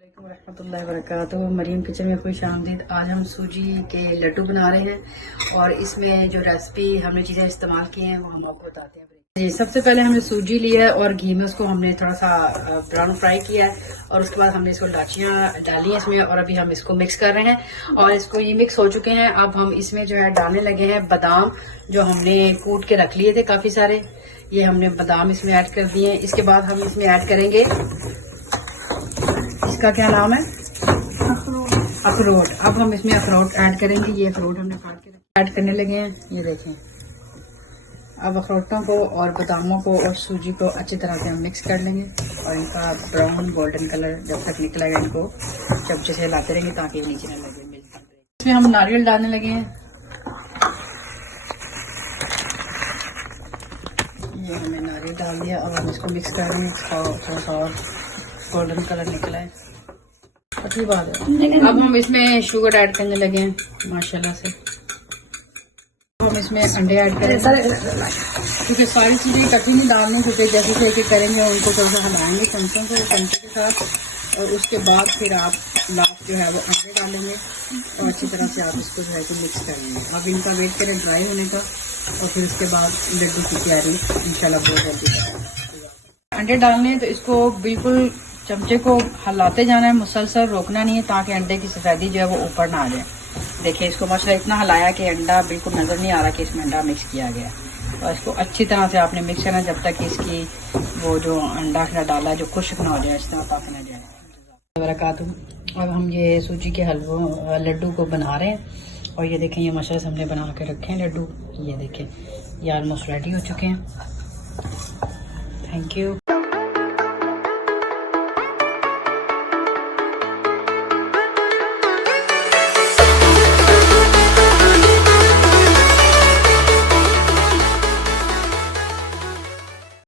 रहमतुल्लाहि व बरकातुहू। मरीम किचन में खुश आमदीद। आज हम सूजी के लड्डू बना रहे हैं और इसमें जो रेसिपी हमने चीज़ें इस्तेमाल की हैं वो हम आपको बताते हैं। जी, सबसे पहले हमने सूजी लिया है और घी में उसको हमने थोड़ा सा ब्राउन फ्राई किया है और उसके बाद हमने इसको इलायचियाँ डाली हैं इसमें और अभी हम इसको मिक्स कर रहे हैं और इसको ये मिक्स हो चुके हैं। अब हम इसमें जो है डालने लगे हैं बादाम जो हमने कूट के रख लिए थे काफ़ी सारे। ये हमने बादाम इसमें ऐड कर दिए हैं। इसके बाद हम इसमें ऐड करेंगे, इसका क्या नाम है, अखरोट। अब हम इसमें अखरोट ऐड करेंगे। ये अखरोट हमने काट के ऐड करने लगे हैं, ये देखें। अब अखरोटों को और बादामों को और सूजी को अच्छी तरह से हम मिक्स कर लेंगे और इनका ब्राउन गोल्डन कलर जब तक निकलेगा इनको चमचे से हिलाते रहेंगे ताकि ये नीचे न लगे। इसमें हम नारियल डालने लगे हैं। ये हमने नारियल डाल दिया। अब हम इसको मिक्स कर रहे हैं थोड़ा सा और गोल्डन कलर निकला है, अच्छी बात है। अब हम इसमें शुगर ऐड करने लगे हैं माशाल्लाह से। हम इसमें अंडे ऐड करेंगे क्योंकि सारी चीज़ें इकट्ठी नहीं डालनी, क्योंकि जैसे जैसे करेंगे उनको थोड़ा सा हिलाएंगे चमचों के साथ और उसके बाद फिर आप लास्ट जो है वो अंडे डालेंगे और अच्छी तरह से आप इसको जो है कि मिक्स करेंगे। अब इनका वेट करें ड्राई होने का और फिर उसके बाद लड्डू की तैयारी इंशाल्लाह बहुत जल्दी करेंगे। अंडे डालने हैं तो इसको बिल्कुल चमचे को हिलाते जाना है, मुसलसल रोकना नहीं है ताकि अंडे की सफेदी जो है वो ऊपर ना आ जाए। देखिए इसको माशाल्लाह इतना हिलाया कि अंडा बिल्कुल नजर नहीं आ रहा कि इसमें अंडा मिक्स किया गया और इसको अच्छी तरह से आपने मिक्स करना जब तक इसकी वो जो अंडा डाला जो खुश्क ना हो जाए, इस तरह पक ना जाए। अब हम ये सूजी के लड्डू को बना रहे हैं और ये देखें ये माशाल्लाह हमने बना के रखे हैं लड्डू। ये देखें ये ऑलमोस्ट रेडी हो चुके हैं। Thank you.